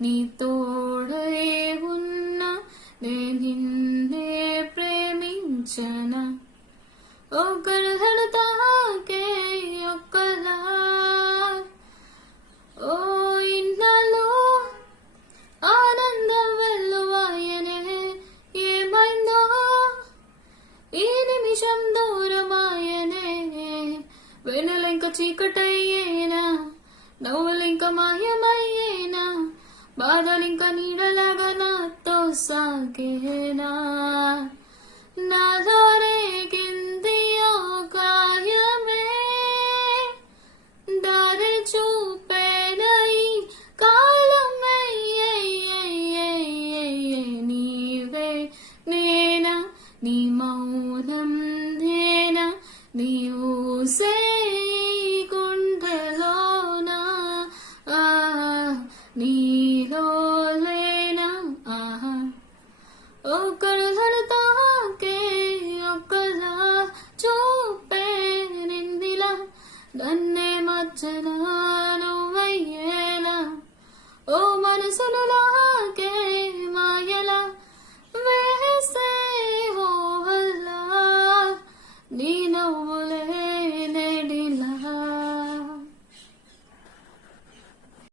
నీ తోడై ఉన్నా నే నిన్నే ప్రేమించనా ఒకరు తాకే ఒక్కలా ఓ ఇన్నాళ్ళు ఆనందం వెల్లువాయనే ఏమైందో ఈ నిమిషం దూరమాయనే వెనులింక చీకటయ్యేనా నవ్వులింక మాయమయ్యేనా బాధలింక నీడలాగా నాతో సాగేనా నాలో రేగింది ఓ గాయమే దారి చూపేనై కాలమే నీవే నేనా నీ మౌనం నేనా నీ ఊసే గుండెలోనా నీలో లేనా ఒకరు తాకే ఒక్కలా చూపే నిందిలా నన్నే మధ్యలో నువ్వయ్యేలా ఓ మనసునులా